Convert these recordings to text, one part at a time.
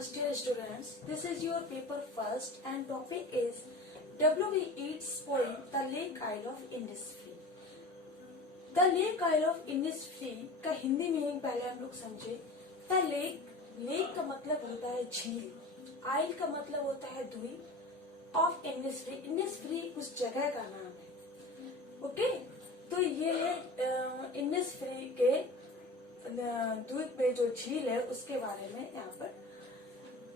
first year students. This is your paper first and topic is W.B. Yeats poem The Lake Isle of Innisfree. The Lake Isle of Innisfree का Hindi meaning पहले हम लोग समझे. The lake का मतलब होता है झील, आइल का मतलब होता है द्वीप, ऑफ इनिसफ्री, इनिसफ्री उस जगह का नाम है. ओके, तो ये है इनिसफ्री के द्वीप पे जो झील है उसके बारे में यहाँ पर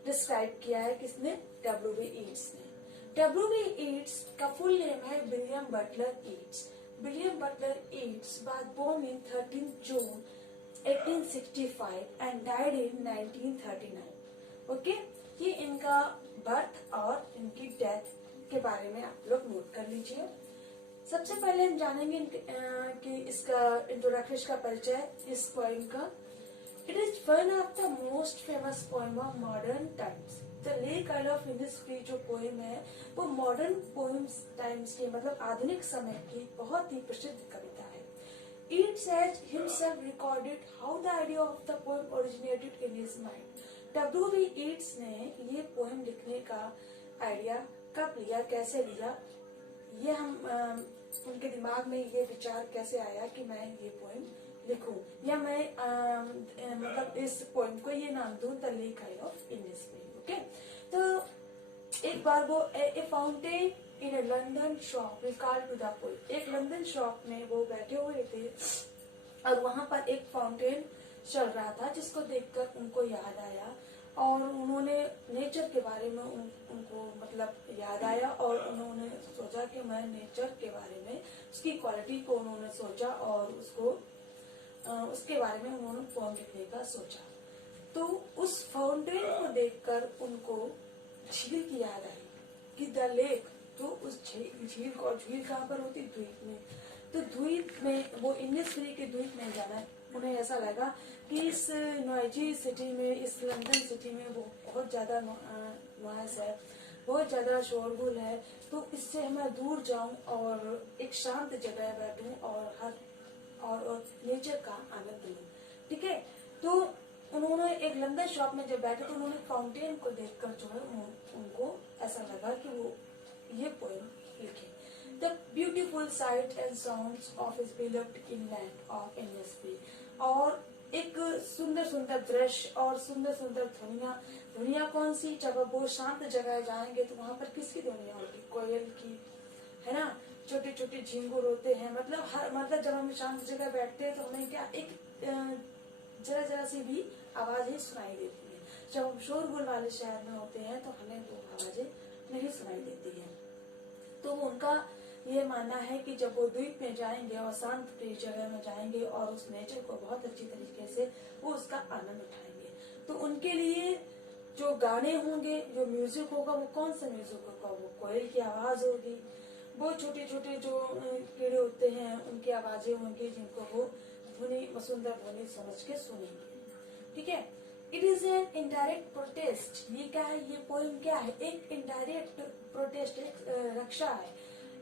डिस्क्राइब किया है. किसने? W.B. Yeats ने. W.B. Yeats का फुल नेम है William Butler Yeats. William Butler Yeats was born in 13 June 1865 and died in 1939. Okay, ये इनका बर्थ और इनकी डेथ के बारे में आप लोग नोट कर लीजिए. सबसे पहले हम जानेंगे कि इसका इंट्रोडक्शन का परिचय इस पोएम का. It is one of the most famous poem of modern times. The lake isle of Innisfree जो पोएम है वो मॉडर्न पोएम्स टाइम्स की मतलब आधुनिक समय की बहुत ही प्रसिद्ध कविता है. Yeats has himself recorded how the idea of the poem originated in his mind. W.B. Yeats ने ये पोएम लिखने का आइडिया कब लिया, कैसे लिया, ये हम उनके दिमाग में ये विचार कैसे आया कि मैं ये पोएम लिखूं या मैं मतलब इस पोएम को ये नाम दूं the lake isle of Innisfree. Okay, तो एक बार वो a fountain in a London shop will call to the poet. एक लंदन शॉप में वो बैठे हुए थे और वहां पर एक फाउंटेन चल रहा था जिसको देखकर उनको याद आया और उन्होंने नेचर के बारे में उनको मतलब याद आया और उन्होंने सोचा कि मैं नेचर के बारे में उसकी क्वालिटी को उन्होंने सोचा और उसके बारे में उन्होंने पोएम लिखने का सोचा. तो उस फाउंटेन को देखकर उनको झील की याद आई कि द लेक, तो उस झील को, झील कहाँ पर होती? द्वीप में. तो द्वीप में वो इनिसफ्री के द्वीप में जाना है. उन्हें ऐसा लगा कि इस नॉइजी सिटी में, इस लंदन सिटी में वो बहुत ज्यादा नॉइज है, बहुत ज्यादा शोरगुल है, तो इससे मैं दूर जाऊं और एक शांत जगह बैठूं और नेचर का आनंद लूं. ठीक है, तो उन्होंने एक लंदन शॉप में जब बैठे तो उन्होंने फाउंटेन को देखकर जो है उनको ऐसा लगा कि वो ये पोएम लिखे. The beautiful sight and sounds of his beloved inland of Innisfree. और एक सुंदर सुंदर दृश्य और सुंदर सुंदर ध्वनिया कौन सी? जब वो शांत जगह जाएंगे तो वहाँ पर किसकी ध्वनिया होगी? कोयल की, है ना. छोटे छोटे झिंगुर होते हैं. मतलब जब हम शांत जगह बैठते हैं तो हमें क्या एक जरा सी भी आवाजें सुनाई देती है. जब हम शोरगुल वाले शहर में होते हैं तो हमें वो आवाजें नहीं सुनाई देती है. तो उनका ये मानना है कि जब वो द्वीप में जाएंगे और शांत प्रिय जगह में जाएंगे और उस नेचर को बहुत अच्छी तरीके से वो उसका आनंद उठाएंगे, तो उनके लिए जो गाने होंगे, जो म्यूजिक होगा, वो कौन सा म्यूजिक होगा? वो कोयल की आवाज होगी, वो छोटे छोटे जो कीड़े होते हैं उनकी आवाजें होंगी जिनको वो सुंदर ध्वनि समझ के सुनेंगे. ठीक है. It is an indirect protest. ये क्या है? ये पोएम क्या है? एक इनडायरेक्ट प्रोटेस्ट, एक रक्षा है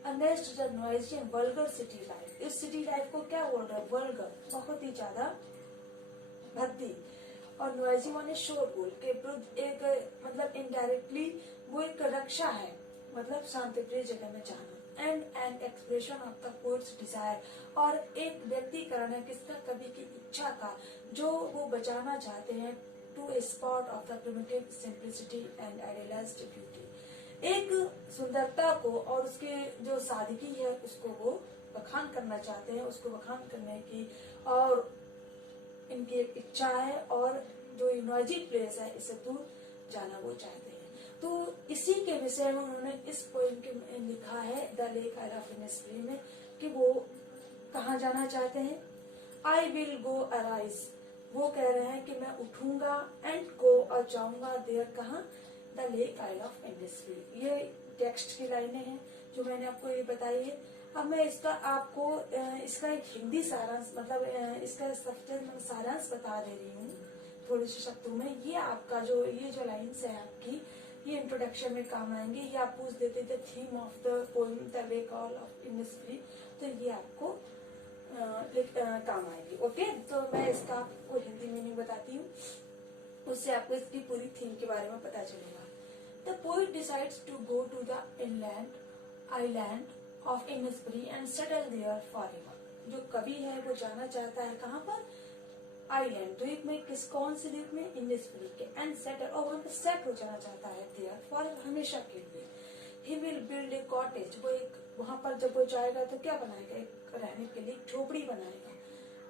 against the noisy and vulgar city life. इस सिटी लाइफ को क्या बोल रहा है? वल्गर, बहुत ही ज्यादा भद्दी, और नॉइजी माने शोरगुल के विरुद्ध एक मतलब इनडायरेक्टली वो एक रक्षा है, मतलब शांतिप्रिय जगह में जाना. And an expression of the poet's desire, और एक व्यक्तिकरण है किसका? कवि की इच्छा का, जो वो बचाना चाहते हैं to a spot of the primitive simplicity and idealised beauty. एक सुंदरता को और उसके जो सादगी है उसको वो बखान करना चाहते हैं, उसको बखान करने की और इनकी एक इच्छा है, और जो नॉइजी प्लेस है इससे दूर जाना वो चाहते हैं. तो इसी के विषय में उन्होंने इस पोएम के लिखा है the lake isle of Innisfree में कि वो कहाँ जाना चाहते हैं. आई विल गो अराइज, वो कह रहे हैं कि मैं उठूंगा, एंड गो और जाऊंगा देयर, कहाँ? The lake isle of Innisfree. ये टेक्स्ट की लाइनें हैं जो मैंने आपको ये बताई है. अब मैं आपको इसका एक हिंदी सारांश मतलब इसका सारांश बता दे रही हूँ थोड़े से शब्दों में. ये आपका ये जो लाइन्स है आपकी, ये इंट्रोडक्शन में काम आएंगे. ये आप पूछ देते थे theme of the poem the lake isle of Innisfree, तो ये आपको काम आएगी. ओके, तो मैं इसका आपको हिंदी मीनिंग बताती हूँ. उससे आपको इसकी पूरी थीम के बारे में पता चलेगा। The poet decides to go to the inland island of Innisfree and settle there forever. जो कवि है वो जाना चाहता है कहाँ पर, आइलैंड द्वीप में, किस कौन से द्वीप में, इनिस्फ्री के, एंड सेटल और वहां पे सेट हो जाना चाहता है देयर फॉर हमेशा के लिए। He will build a cottage, वो एक वहां पर जब वो जाएगा तो क्या बनाएगा, एक रहने के लिए झोपड़ी बनाएगा,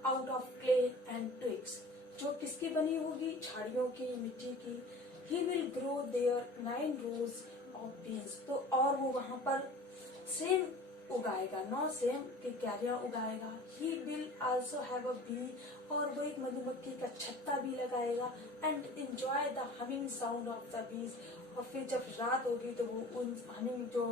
out of clay and twigs, जो किसकी बनी होगी, झाड़ियों की, मिट्टी की। He will grow there 9 rows of beans, तो और वो वहां पर सेम उगाएगा, 9 सेम की क्यारियां उगाएगा। He will also have a bee, और वो एक मधुमक्खी का छत्ता भी लगाएगा, and enjoy the humming sound of the bees, और फिर जब रात होगी तो वो उन हमिंग जो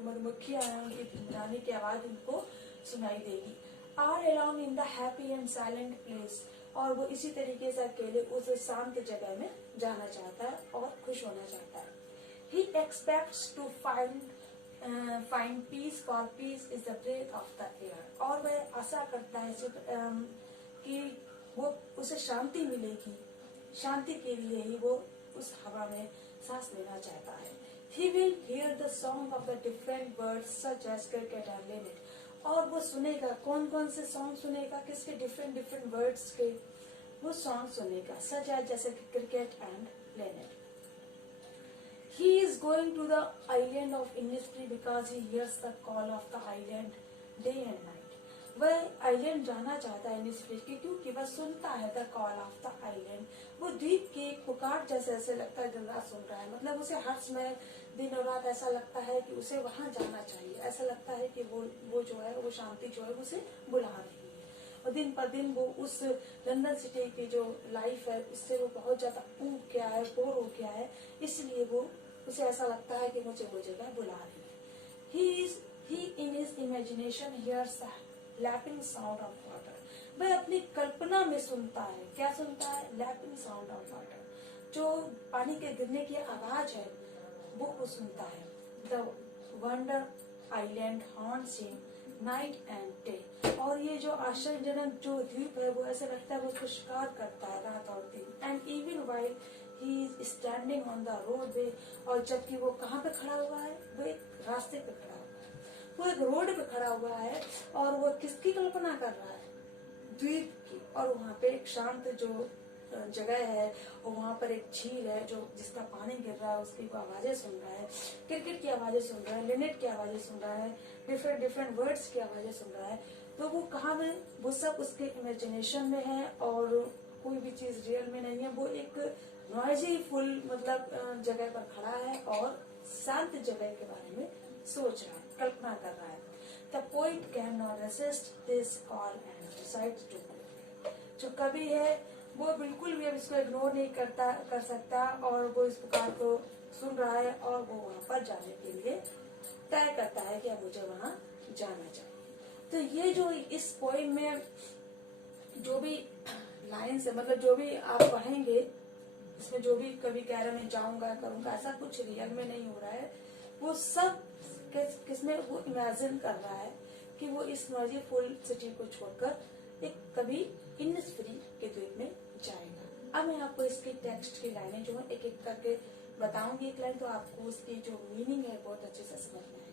मधुमक्खियां हैं उनकी गुनगुनाने की आवाज उनको सुनाई देगी। Are along in the happy and silent place, और वो इसी तरीके से अकेले उस शांत जगह में जाना चाहता है और खुश होना चाहता है। He expects to find peace, for peace is the breath of the air, और वह आशा करता है कि वो उसे शांति मिलेगी, शांति के लिए ही वो उस हवा में सांस लेना चाहता है। He will hear the song of the different birds such as cricket and linnet, और वो सुनेगा, कौन कौन से सॉन्ग सुनेगा, किसके, डिफरेंट वर्ड्स के वो सॉन्ग सुनेगा, सच एज जैसे cricket and Lynette. He is going to the island of Innisfree because he hears the call of the island day and night. वह आइलैंड जाना चाहता है इनिस्फ्री की, क्योंकि वह सुनता है the call of the island, वो द्वीप की एक पुकार जैसे ऐसे लगता है दिन रात सुन रहा है, मतलब उसे हर समय दिन और रात ऐसा लगता है कि उसे वहां जाना चाहिए, ऐसा लगता है कि वो जो है वो शांति जो है उसे बुला रही है। और दिन पर दिन वो उस लंदन सिटी की जो लाइफ है उससे वो बहुत ज्यादा ऊब गया है, बोर हो गया है, इसलिए वो उसे ऐसा लगता है कि मुझे वो जगह बुला रही है। He in his imagination hears the lapping sound of water. वह अपनी कल्पना में सुनता है, क्या सुनता है, lapping sound of water, जो पानी के गिरने की आवाज है वो सुनता है। The wonder island haunts him night and day, और ये जो आश्चर्यजनक जो द्वीप है वो ऐसे लगता है वो उसको शिकार करता है रात और दिन। And even while he is standing on the roadway, और जबकि वो कहाँ पे खड़ा हुआ है, वो एक रास्ते पे खड़ा हुआ है, वो एक रोड पे खड़ा हुआ है, और वो किसकी कल्पना कर रहा है, द्वीप की। और वहाँ पे एक शांत जो जगह है और वहाँ पर एक झील है जो जिसका पानी गिर रहा है, उसकी वो आवाजें सुन रहा है, क्रिकेट की आवाजें सुन रहा है, लिनेट की आवाजें सुन रहा है, डिफरेंट वर्ड्स की आवाजें सुन रहा है। तो वो कहाँ में, वो सब उसके इमेजिनेशन में है और कोई भी चीज रियल में नहीं है। वो एक नॉइजी फुल मतलब जगह पर खड़ा है और शांत जगह के बारे में सोच रहा है, कल्पना कर रहा है। The poet can not resist this call and decides to go. जो कवि है वो बिल्कुल भी अब इसको इग्नोर नहीं कर सकता, और वो इस पुकार को सुन रहा है और वो वहां पर जाने के लिए तय करता है कि अब मुझे वहां जाना चाहिए। तो ये जो इस पोइम में जो भी लाइन्स है, मतलब जो भी आप पढ़ेंगे इसमें जो भी कवि कह रहे मैं जाऊंगा करूंगा, ऐसा कुछ रियल में नहीं हो रहा है। वो सब किसमें वो इमेजिन कर रहा है कि वो इस नॉइजी फुल सिटी को छोड़कर एक कभी इनिस्फ्री के द्वीप में जाएगा। अब मैं आपको इसके टेक्स्ट की लाइनें जो है एक एक करके बताऊंगी, एक लाइन तो आपको उसकी जो मीनिंग है बहुत अच्छे से समझ में आएगा।